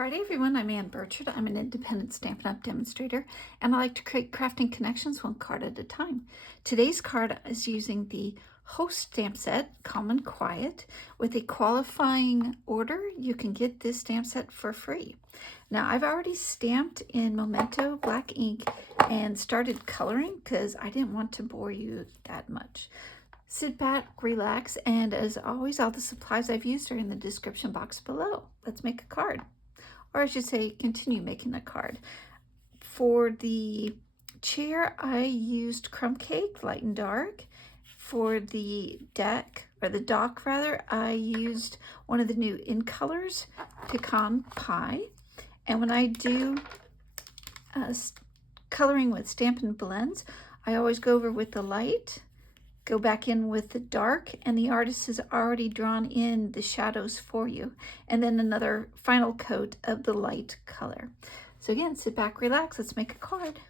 Friday, everyone. I'm Ann Birchard. I'm an independent Stampin' Up! Demonstrator, and I like to create crafting connections one card at a time. Today's card is using the Host stamp set, Calm and Quiet. With a qualifying order, you can get this stamp set for free. Now, I've already stamped in Memento black ink and started coloring because I didn't want to bore you that much. Sit back, relax, and as always, all the supplies I've used are in the description box below. Let's make a card. Or I should say, continue making a card. For the chair, I used crumb cake, light and dark. For the deck, or the dock rather, I used one of the new in colors, pecan pie. And when I do coloring with Stampin Blends, I always go over with the light, go back in with the dark, and the artist has already drawn in the shadows for you, and then another final coat of the light color. So again, sit back, relax, let's make a card.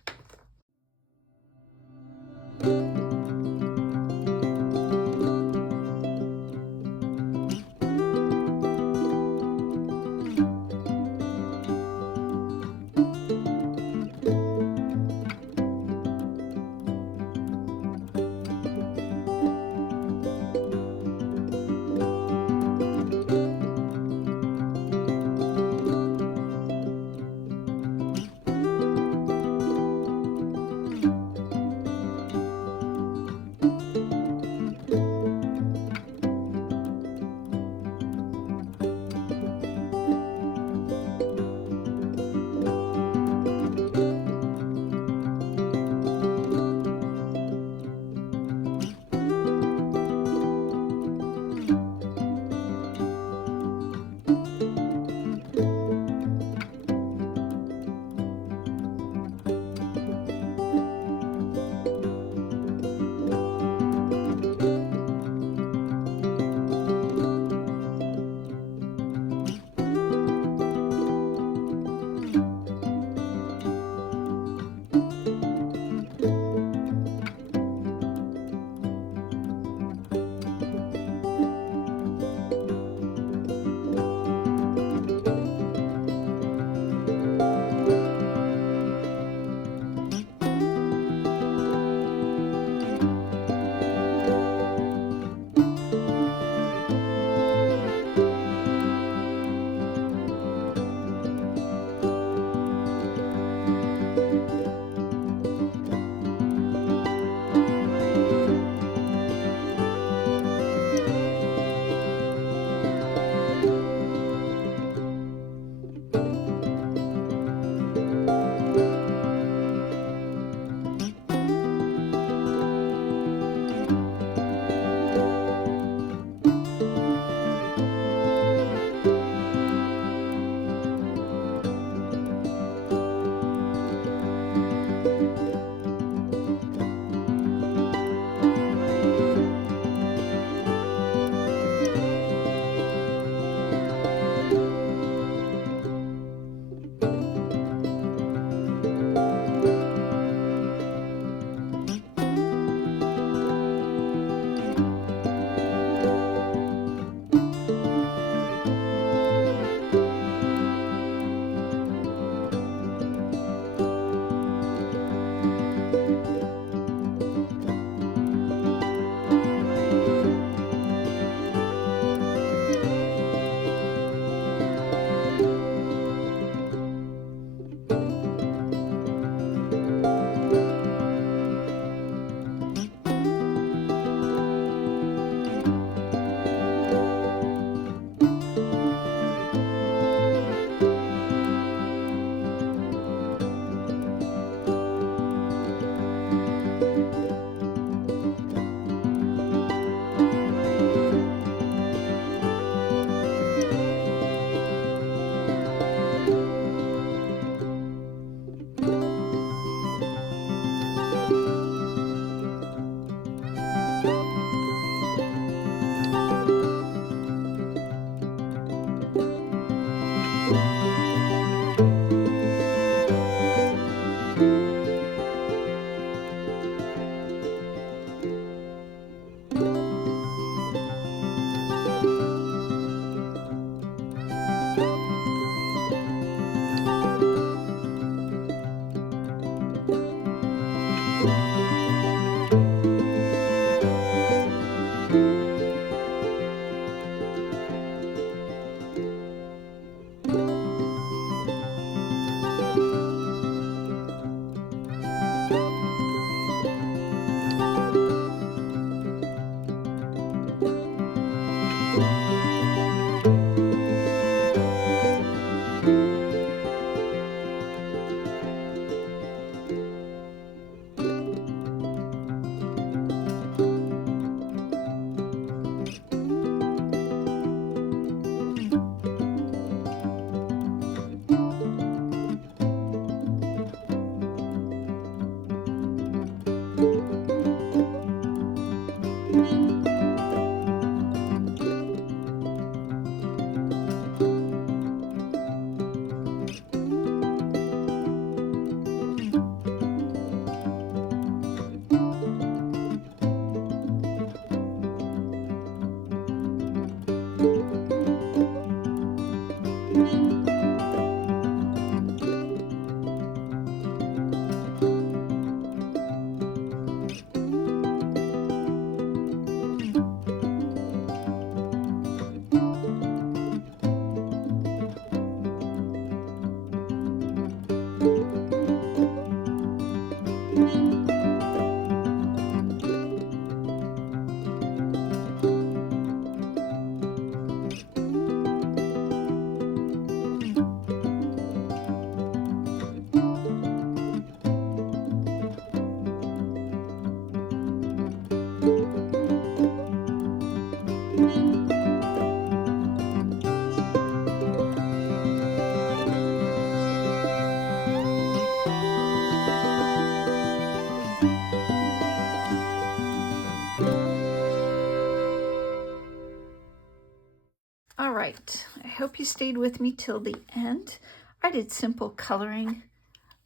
All right, I hope you stayed with me till the end. I did simple coloring.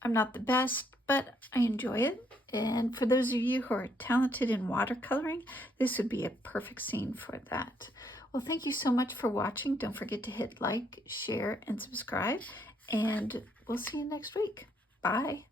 I'm not the best, but I enjoy it. And for those of you who are talented in watercoloring, this would be a perfect scene for that. Well, thank you so much for watching. Don't forget to hit like, share, and subscribe. And we'll see you next week. Bye.